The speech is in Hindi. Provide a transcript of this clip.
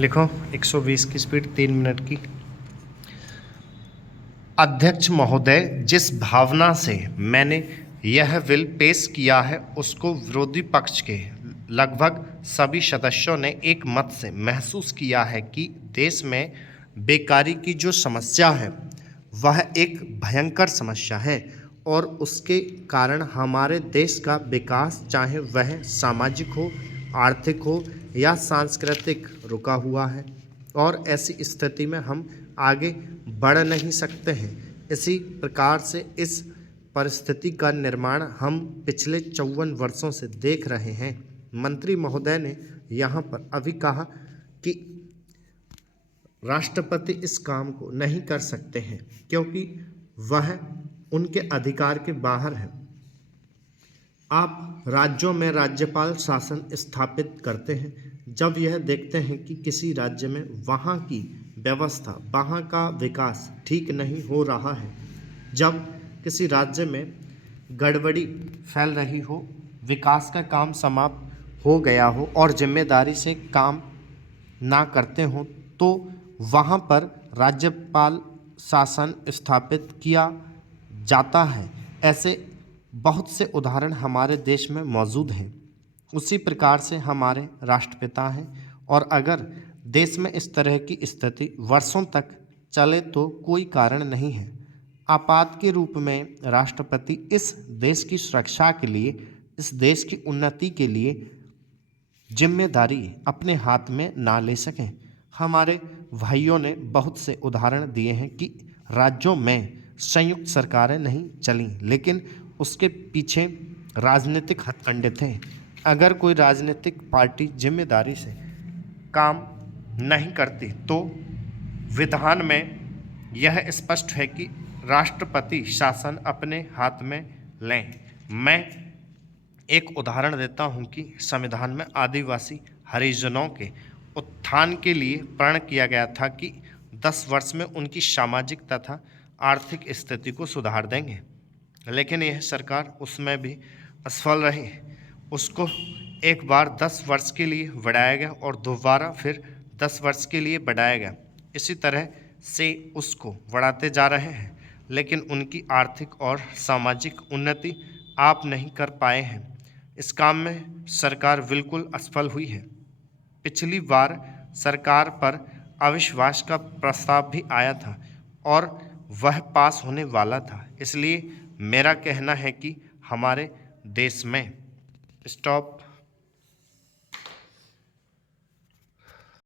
लिखो 120 की स्पीड 3 मिनट की। अध्यक्ष महोदय, जिस भावना से मैंने यह बिल पेश किया है उसको विरोधी पक्ष के लगभग सभी सदस्यों ने एक मत से महसूस किया है कि देश में बेकारी की जो समस्या है वह एक भयंकर समस्या है और उसके कारण हमारे देश का विकास, चाहे वह सामाजिक हो, आर्थिक हो या सांस्कृतिक, रुका हुआ है और ऐसी स्थिति में हम आगे बढ़ नहीं सकते हैं। इसी प्रकार से इस परिस्थिति का निर्माण हम पिछले 54 वर्षों से देख रहे हैं। मंत्री महोदय ने यहाँ पर अभी कहा कि राष्ट्रपति इस काम को नहीं कर सकते हैं क्योंकि वह उनके अधिकार के बाहर है। आप राज्यों में राज्यपाल शासन स्थापित करते हैं जब यह देखते हैं कि किसी राज्य में वहाँ की व्यवस्था, वहाँ का विकास ठीक नहीं हो रहा है, जब किसी राज्य में गड़बड़ी फैल रही हो, विकास का काम समाप्त हो गया हो और जिम्मेदारी से काम ना करते हों, तो वहाँ पर राज्यपाल शासन स्थापित किया जाता है। ऐसे बहुत से उदाहरण हमारे देश में मौजूद हैं। उसी प्रकार से हमारे राष्ट्रपिता हैं और अगर देश में इस तरह की स्थिति वर्षों तक चले तो कोई कारण नहीं है। आपात के रूप में राष्ट्रपति इस देश की सुरक्षा के लिए, इस देश की उन्नति के लिए जिम्मेदारी अपने हाथ में ना ले सकें। हमारे भाइयों ने बहुत से उदाहरण दिए हैं कि राज्यों में संयुक्त सरकारें नहीं चलीं, लेकिन उसके पीछे राजनीतिक हथकंडे थे। अगर कोई राजनीतिक पार्टी जिम्मेदारी से काम नहीं करती तो विधान में यह स्पष्ट है कि राष्ट्रपति शासन अपने हाथ में लें। मैं एक उदाहरण देता हूं कि संविधान में आदिवासी हरिजनों के उत्थान के लिए प्रण किया गया था कि 10 वर्ष में उनकी सामाजिक तथा आर्थिक स्थिति को सुधार देंगे, लेकिन यह सरकार उसमें भी असफल रही। उसको एक बार 10 वर्ष के लिए बढ़ाया गया और दोबारा फिर 10 वर्ष के लिए बढ़ाया गया। इसी तरह से उसको बढ़ाते जा रहे हैं, लेकिन उनकी आर्थिक और सामाजिक उन्नति आप नहीं कर पाए हैं। इस काम में सरकार बिल्कुल असफल हुई है। पिछली बार सरकार पर अविश्वास का प्रस्ताव भी आया था और वह पास होने वाला था। इसलिए मेरा कहना है कि हमारे देश में स्टॉप